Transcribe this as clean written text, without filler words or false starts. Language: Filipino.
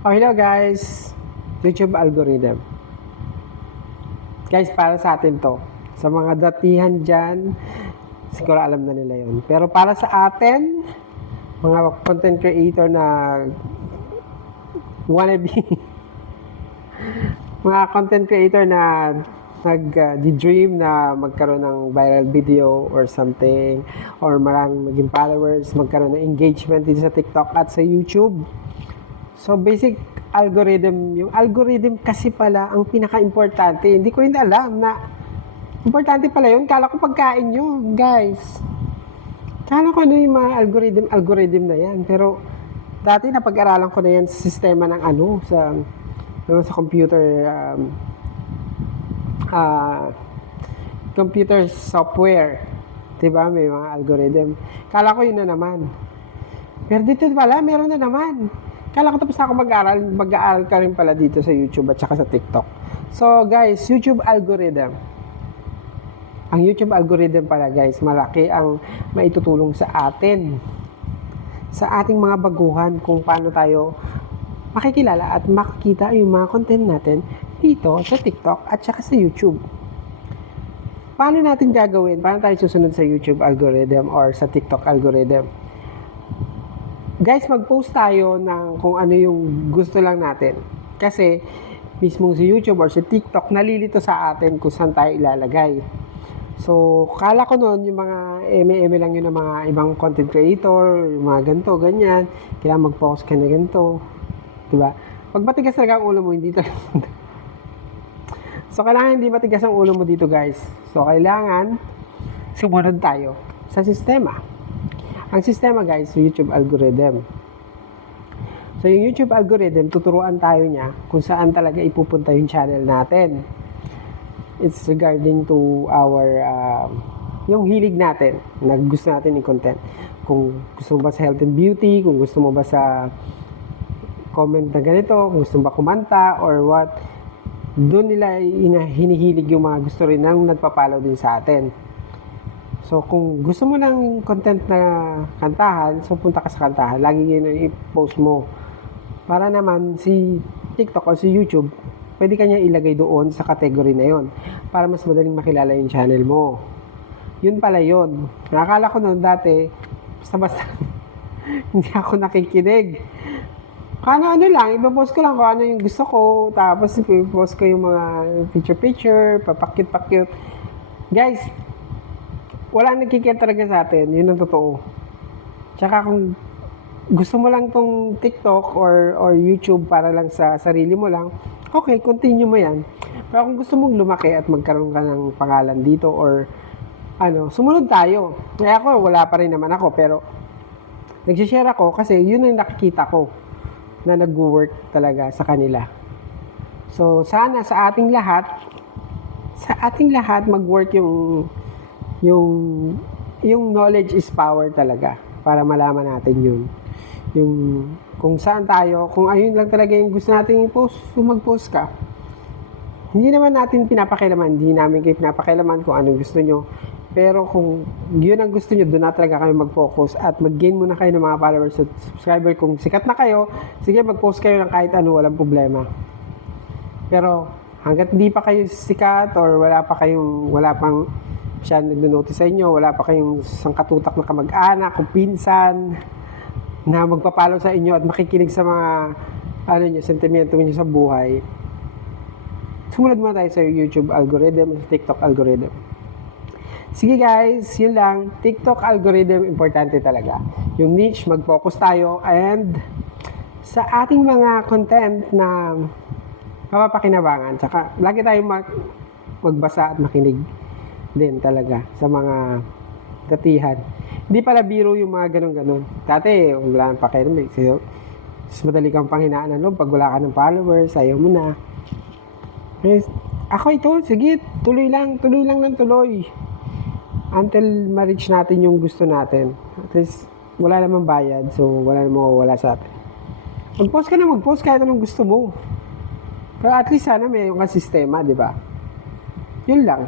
Oh, hello guys! YouTube algorithm. Guys, para sa atin to. Sa mga datihan dyan, siguro alam na nila yon. Pero para sa atin, mga content creator na wannabe, mga content creator na nag-dream na magkaroon ng viral video or something, or maraming maging followers, magkaroon ng engagement dito sa TikTok at sa YouTube. So, basic algorithm, yung algorithm kasi pala ang pinaka-importante. Hindi ko rin alam na importante pala yun. Kala ko pagkain yun, guys. Kala ko ano yung mga algorithm na yan. Pero, dati napag-aralan ko na yan sa sistema ng sa computer, computer software. Diba? May mga algorithm. Kala ko yun na naman. Pero dito pala, meron na naman. Kala ko tapos na ako mag-aaral ka rin pala dito sa YouTube at saka sa TikTok. So guys, YouTube algorithm. Ang YouTube algorithm pala guys, malaki ang maitutulong sa atin. Sa ating mga baguhan kung paano tayo makikilala at makikita yung mga content natin dito sa TikTok at saka sa YouTube. Paano natin gagawin? Paano tayo susunod sa YouTube algorithm or sa TikTok algorithm? Guys, mag-post tayo ng kung ano yung gusto lang natin. Kasi, mismo si YouTube or si TikTok, nalilito sa atin kung saan tayo ilalagay. So, kala ko noon, yung mga eme lang yun ng mga ibang content creator, yung mga ganito, ganyan. Kailangan mag-post ka na ganito. Diba? Pag matigas talaga ang ulo mo, hindi talaga. So, kailangan hindi matigas ang ulo mo dito, guys. So, kailangan sumunod tayo sa sistema. Ang sistema guys, YouTube algorithm. So yung YouTube algorithm, tuturuan tayo niya kung saan talaga ipupunta yung channel natin. It's regarding to our, yung hilig natin, na gusto natin yung content. Kung gusto mo ba sa health and beauty, kung gusto mo ba sa comment na ganito, kung gusto mo ba kumanta, or what, doon nila hinihilig yung mga gusto rin ng nagpapalaw din sa atin. So, kung gusto mo ng content na kantahan, so punta ka sa kantahan. Lagi yun i-post mo. Para naman si TikTok o si YouTube, pwede ka niya ilagay doon sa category na yon para mas madaling makilala yung channel mo. Yun pala yun. Nakakala ko noon dati, basta-basta, hindi ako nakikinig. Ano lang, ipapost ko lang kung ano yung gusto ko, tapos ipapost ko yung mga picture-picture, papakit-pakit. Guys, wala nagkikita talaga sa atin, yun ang totoo. Tsaka kung gusto mo lang tong TikTok or YouTube para lang sa sarili mo lang, okay, continue mo yan. Pero kung gusto mong lumaki at magkaroon ka ng pangalan dito or sumunod tayo. Kaya ako, wala pa rin naman ako, pero nagsishare ako kasi yun ang nakikita ko na nag-work talaga sa kanila. So, sana sa ating lahat mag-work yung knowledge is power talaga para malaman natin yun. Yung kung saan tayo, kung ayun lang talaga yung gusto natin i-post, so mag-post ka. Hindi naman natin pinapakialaman, hindi namin kayo pinapakialaman kung anong gusto nyo. Pero kung yun ang gusto nyo, doon na talaga kayo mag-focus at mag-gain muna kayo ng mga followers at subscriber. Kung sikat na kayo, sige mag-post kayo ng kahit ano, walang problema. Pero hanggat hindi pa kayo sikat or wala pang siya nag-notice sa inyo, wala pa kayong sangkatutak na kamag-anak o pinsan na magpapalo sa inyo at makikinig sa mga sentimento niyo sa buhay, sumunod muna tayo sa YouTube algorithm at TikTok algorithm. Sige guys, yun lang. TikTok algorithm, importante talaga. Yung niche, mag-focus tayo and sa ating mga content na mapapakinabangan. Tsaka, lagi tayong magbasa at makinig din talaga sa mga datihan. Hindi pala biro yung mga ganun-ganun. Dati, wala nang pakialam. Mas madali kang panghinaan pag wala ka ng followers, ayaw mo na. Ako ito, sige, tuloy lang ng tuloy. Until ma-reach natin yung gusto natin. At least, wala namang bayad, so wala namang mawawala sa atin. Mag-post ka na mag-post kahit anong gusto mo. Pero at least sana may yung sistema, di ba? Yun lang.